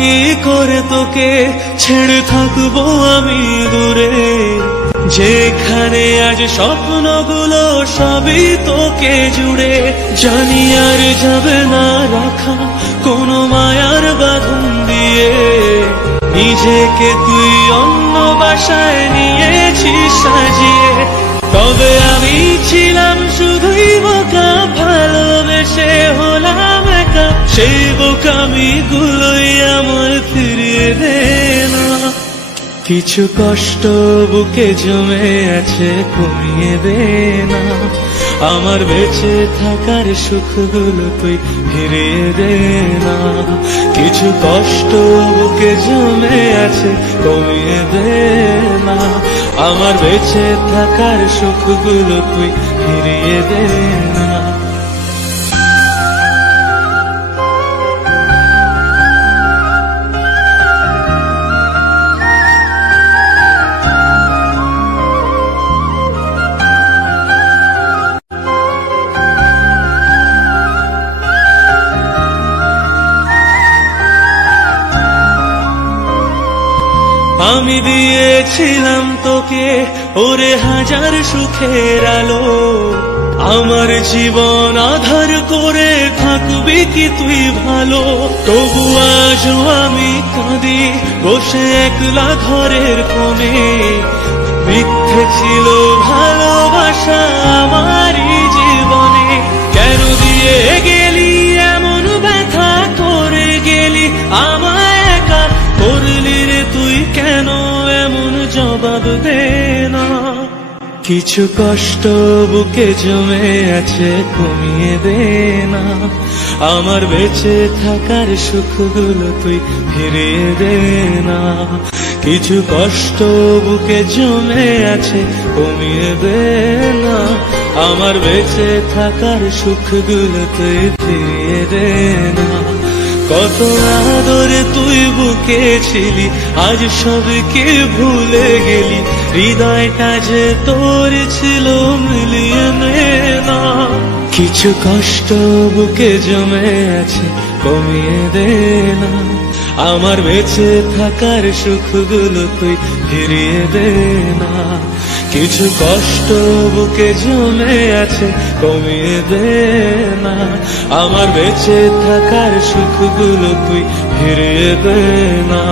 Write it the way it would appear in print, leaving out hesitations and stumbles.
কি করে তোকে ছেড়ে থাকবো আমি দূরে, যেখানে আজ স্বপ্নগুলো সবই তোকে জুড়ে। জানি আর যাবে না রাখা কোনো মায়ার বাঁধন দিয়ে, নিজেকে তুই অন্য বাসায় নিয়েছিস সাজিয়ে। তবে আমি ছিলাম শুধুই বোকা, ভালোবেসে হলাম একা, সেই বোকামি গুলোই আমার ফিরিয়ে দে না। কিছু কষ্ট বুকে জমে আছে কমিয়ে দে না, আমার বেঁচে থাকার সুখগুলো তুই ফিরিয়ে দে না। কিছু কষ্ট বুকে জমে আছে কমিয়ে দে না, আমার বেঁচে থাকার সুখগুলো তুই ফিরিয়ে দে না। আমি দিয়েছিলাম তোকে ওরে হাজার সুখের আলো, আমার জীবন আধার করে থাকবি কি তুই ভালো। তবু আজও আমি কাঁদি বসে একলা ঘরের কোণে, মিথ্যে ছিল ভালোবাসা আমারই জীবনে। কেন দিয়ে গেলি এমন ব্যথা করে গেলি আমায় একা করলি রে তুই, কেন এমন জবাব দে না। কিছু কষ্ট বুকে জমে আছে কমিয়ে দে না, আমার বেঁচে থাকার সুখগুলো তুই ফিরিয়ে দে না। কিছু কষ্ট বুকে জমে আছে কমিয়ে দে না, আমার বেঁচে থাকার সুখগুলো তুই ফিরিয়ে দে না। কত আদরে তুই বুকে ছিলি, আজ সবকে ভুলে গেলি, হৃদয়টা যে তোর ছিল মিলিয়ে নে না। কিছু কষ্ট বুকে জমে আছে কমিয়ে দে না, আমার বেঁচে থাকার সুখগুলো তুই ফিরিয়ে দে না। কিছু কষ্ট বুকে জমে আছে কমিয়ে দে না, আমার বেঁচে থাকার সুখগুলো তুই ফিরিয়ে দে না।